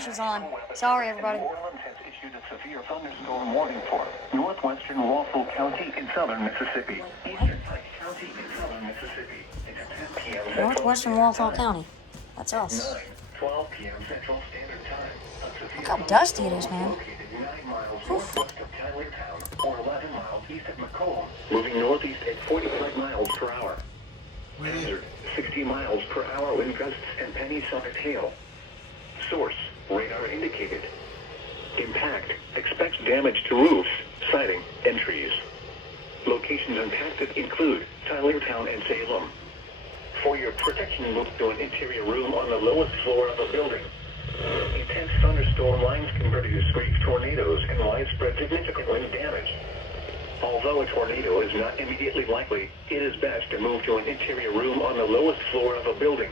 flashers on. Sorry, everybody. New Orleans has issued a severe thunderstorm warning for northwestern Walpole County in southern Mississippi. Eastern Pike County in southern Mississippi. It's 10 p.m. Central Northwestern Standard Walpole Time. County. That's us. 12 p.m. Central Standard Time. Look how dusty it is, man. Located 9 miles northwest of Tylertown, or 11 miles east of McComb, moving northeast at 45 miles per hour. Hazard, 60 miles per hour wind gusts and penny-sized hail. Source, radar indicated. Impact, expects damage to roofs, siding, and trees. Locations impacted include Tylertown and Salem. For your protection, move to an interior room on the lowest floor of a building. Intense thunderstorm lines can produce brief tornadoes and widespread significant wind damage. Although a tornado is not immediately likely, it is best to move to an interior room on the lowest floor of a building.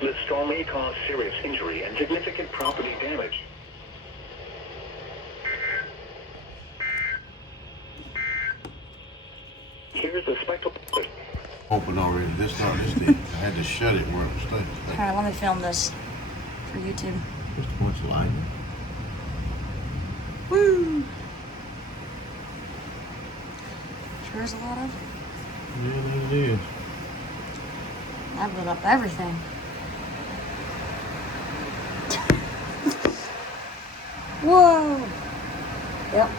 The storm may cause serious injury and significant property damage. Here's the spectacle. Open already. This thing. I had to shut it where it was staying. Alright, let me film this for YouTube. Just a bunch of lightning. Woo! Sure is a lot of. Yeah, it is. That lit up everything. Whoa! Yep.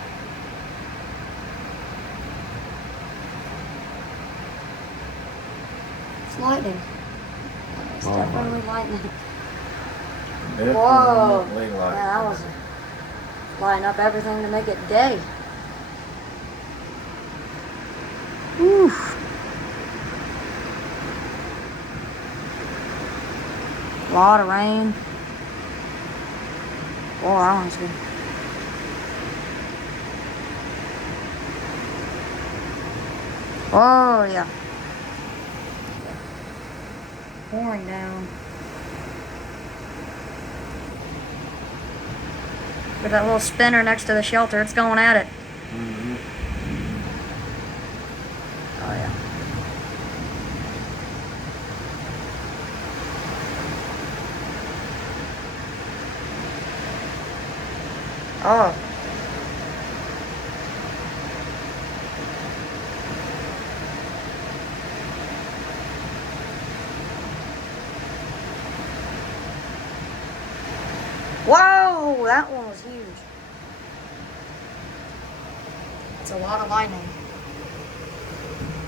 It's lightning. It's definitely lightning. Whoa! Yeah, that was lighting up everything to make it day. Whew. A lot of rain. Oh, that one's good. Oh, yeah. Pouring down. With that little spinner next to the shelter, it's going at it. Mm-hmm. Oh, yeah. Oh. Whoa, that one was huge. It's a lot of lightning.